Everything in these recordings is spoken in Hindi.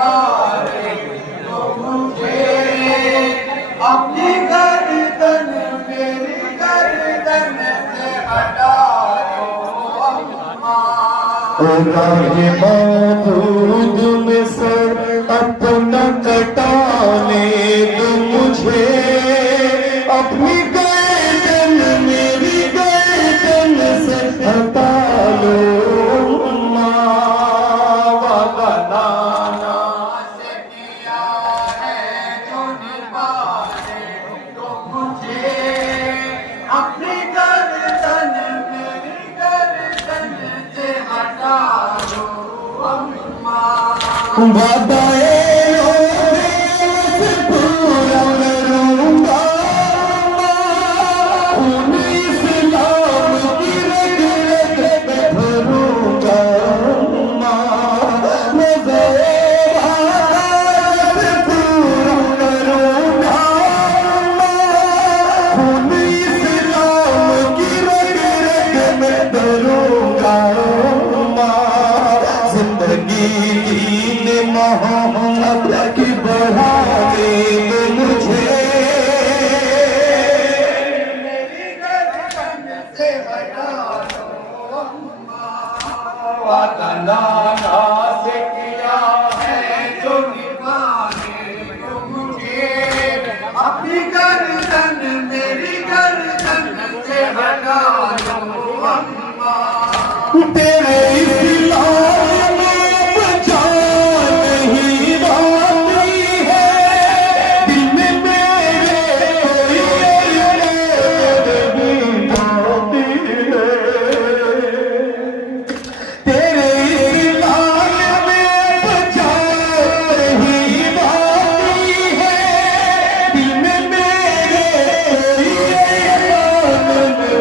मारे तो मुझे अपनी गर्दन मेरी गर्दन से हटा दो अम्मा। माबूद में सर अपना कटाने दो मुझे, अपनी गर्दन मेरी गर्दन से हटा लो अम्मा। वादा नाना से किया है जो निभाने तो मुझे अपनी गर्दन मेरी गर्दन से हटा दो अम्मा। वादाए पूरा करूंगा खून इस्लाम की रग रग में भरूंगा पूरा करूंगा खून इस्लाम की रग रग में भरूंगा। जिंदगी दीन मोहम्मद की बढ़ाने दो मुझे, मेरी गर्दन से हटा दो अम्मा। वादा नाना से किया है जो निभाने तो मुझे अपनी गर्दन मेरी गर्दन से हटा दो अम्मा। तेरे इस्लाम में जान नहीं बाती है, दिल में मेरे कोई नहीं बाती है। तेरे इस्लाम में जान नहीं बाती है, दिल में मेरे कोई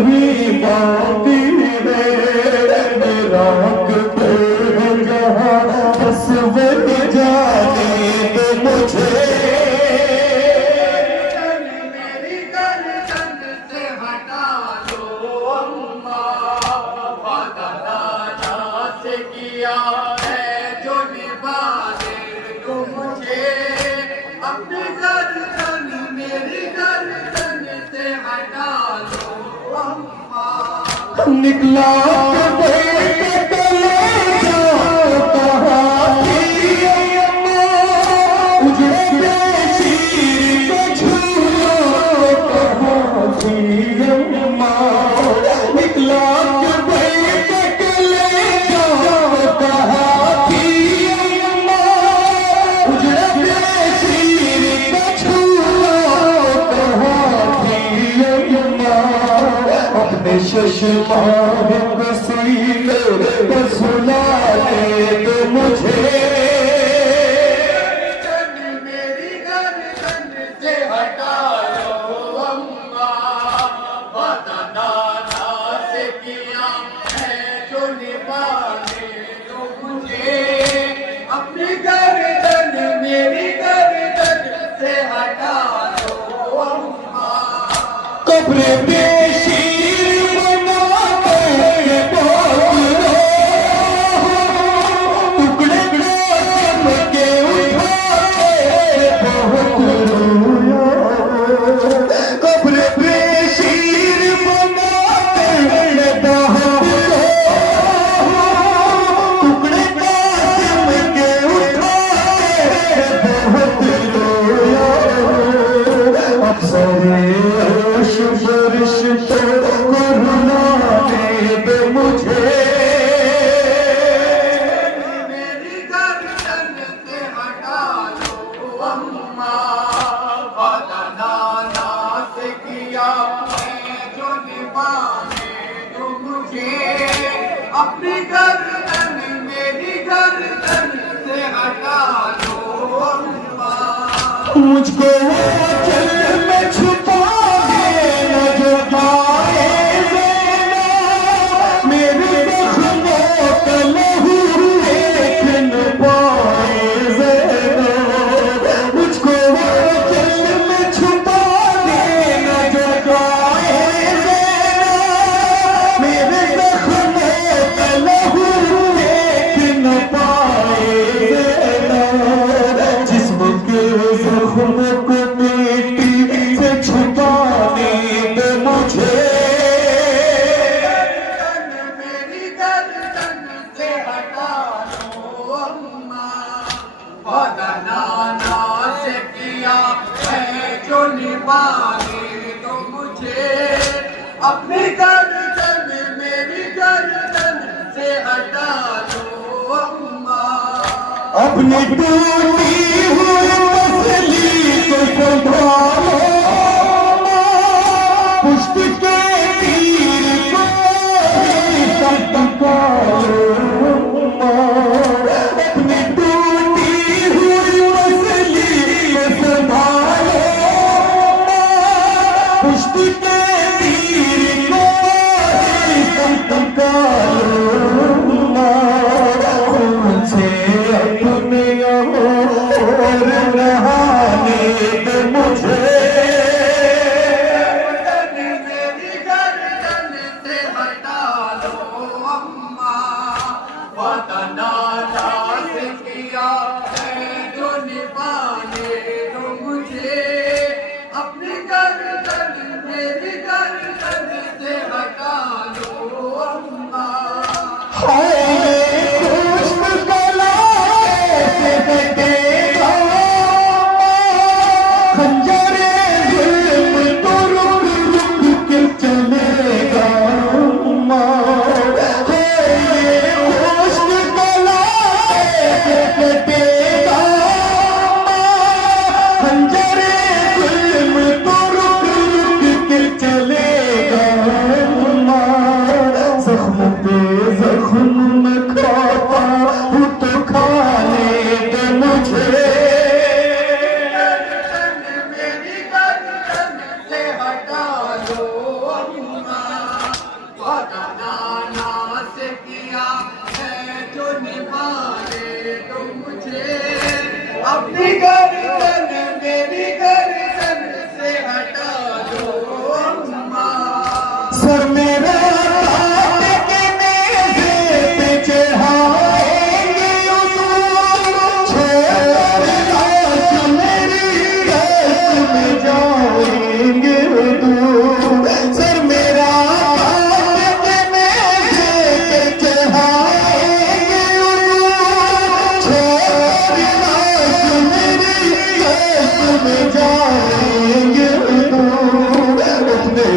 नहीं बाती है। राख पे जहाँ बस बन जाने दो मुझे, मेरी गर्दन से हटा दो अम्मा। वादा नाना से किया है जो निभाने तो मुझे अपनी गर्दन मेरी गर्दन से हटा दो अम्मा। निकला शशमा सीने बसुला ले दो मुझे, मेरी गर्दन से हटा दो अम्मा। वादा नाना से किया है जो निभाने तो मुझे अपनी गर्दन मेरी गर्दन से हटा दो अम्मा। कब्र में अपनी गर्दन मेरी गर्दन से हटा दो अम्मा। मुझको चल में छुपा देना जो पाए देना, मेरे जख्मों का लहू देख न पाए देना। मुझको चल में छुपा देना जो पाए देना, मेरे जख्मों का लहू देख न पाए देना। नाना से किया है जो निभाने तो मुझे अपनी गर्दन मेरी गर्दन से हटा लो अम्मा। अपनी टूटी हुई मछली को संभालो, पुष्ट के तीर को टकराओ। अपनी टूटी हुई मछली को संभालो, पुष्ट के तीर को टकराओ। अपनी गर्दन मेरी गर्दन से हटा लो अम्मा। अपनी गर्दन मेरी गर्दन से हटा दो अम्मा। सर मेरा काट के मेरे पे चढ़ाएंगे छोड़ना मेरी गैस में जाएंगे दूर। सर मेरा काट के मेरे पे चढ़ाएंगे छोड़ना में जाएंगे दूर। अपने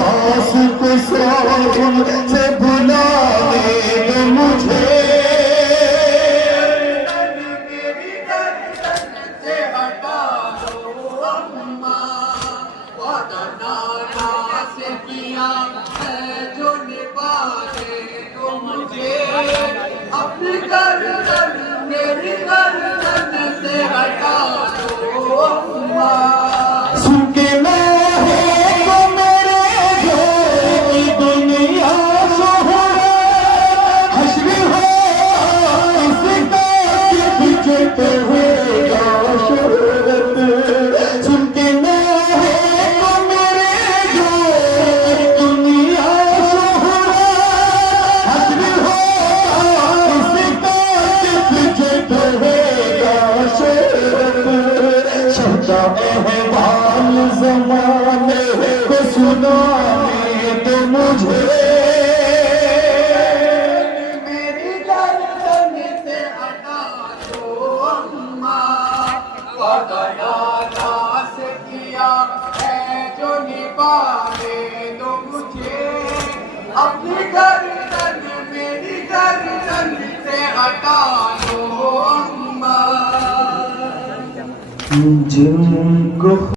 आस को सावन से बुलाने दो मुझे। मेरी गर्दन से हटा दो अम्मा। वादा नाना से किया है जो निभाने दो मुझे। अपनी गर्दन मेरी गर्दन से हटा दो अम्मा। सुन के मैं को मेरे घर की दुनिया शोहरा हश्र हो इसका खिंचते होगा शोहरत। सुन के मैं को मेरे घर की दुनिया शोहरा हश्र हो इसका खिंचते होगा शोहरत। अहवाल ज़माने को सुनाने दो मुझे। मेरी गर्दन से हटा दो अम्मा। वादा नाना से किया है जो निभाने दो मुझे। अपनी गर्दन मेरी गर्दन से हटा दो अम्मा। जिनको